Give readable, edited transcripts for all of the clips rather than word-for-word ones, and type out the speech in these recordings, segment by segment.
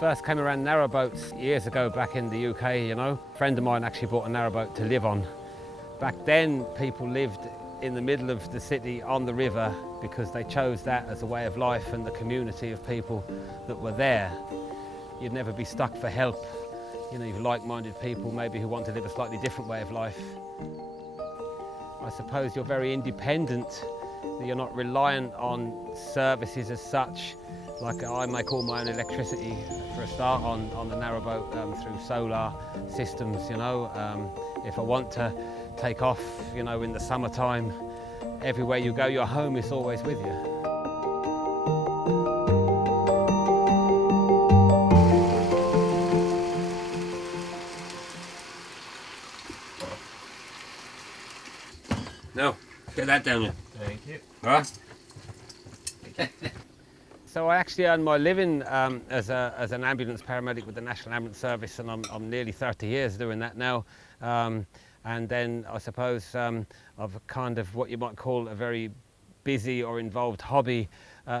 first came around narrowboats years ago back in the UK, you know. A friend of mine actually bought a narrowboat to live on. Back then, people lived in the middle of the city on the river because they chose that as a way of life and the community of people that were there. You'd never be stuck for help. You know, you've like-minded people maybe who want to live a slightly different way of life. I suppose you're very independent. You're not reliant on services as such. Like I make all my own electricity for a start on the narrowboat through solar systems, you know. If I want to take off, you know, in the summertime, everywhere you go, your home is always with you. No, get that down there. Thank you. All right. So I actually earn my living as an ambulance paramedic with the National Ambulance Service, and I'm nearly 30 years doing that now. And then I suppose I've kind of what you might call a very busy or involved hobby,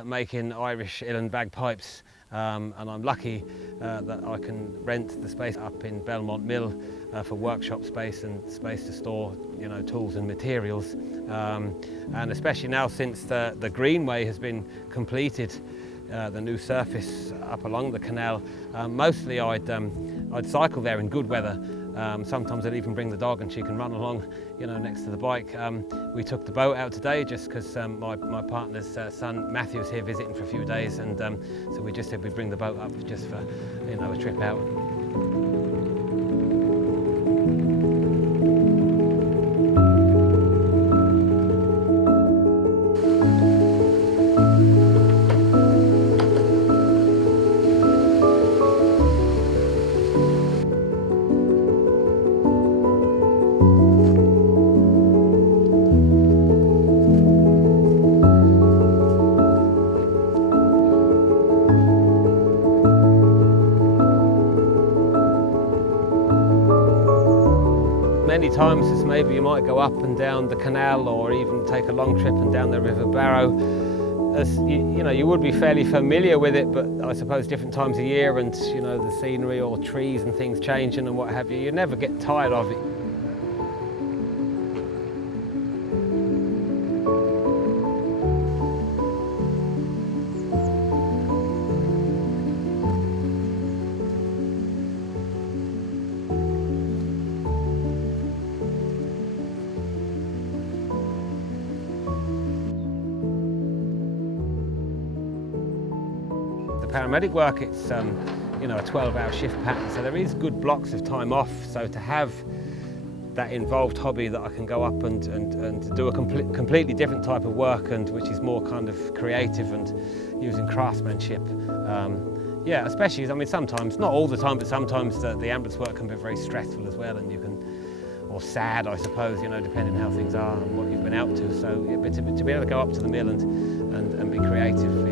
making Irish Uilleann bagpipes. And I'm lucky that I can rent the space up in Belmont Mill for workshop space and space to store, you know, tools and materials. And especially now since the Greenway has been completed, the new surface up along the canal, mostly I'd cycle there in good weather. Sometimes I'd even bring the dog and she can run along, you know, next to the bike. We took the boat out today just because my partner's son Matthew's here visiting for a few days, and so we just said we'd bring the boat up just for, you know, a trip out. Many times as maybe you might go up and down the canal or even take a long trip and down the River Barrow. As you know, you would be fairly familiar with it, but I suppose different times of year and, you know, the scenery or trees and things changing and what have you, you never get tired of it. Paramedic work, it's you know, a 12-hour shift pattern, so there is good blocks of time off. So to have that involved hobby that I can go up and do a completely different type of work, and which is more kind of creative and using craftsmanship. Yeah, especially, I mean, sometimes, not all the time, but sometimes the ambulance work can be very stressful as well, and you can, or sad, I suppose, you know, depending how things are and what you've been out to. So yeah, but to be able to go up to the mill and be creative,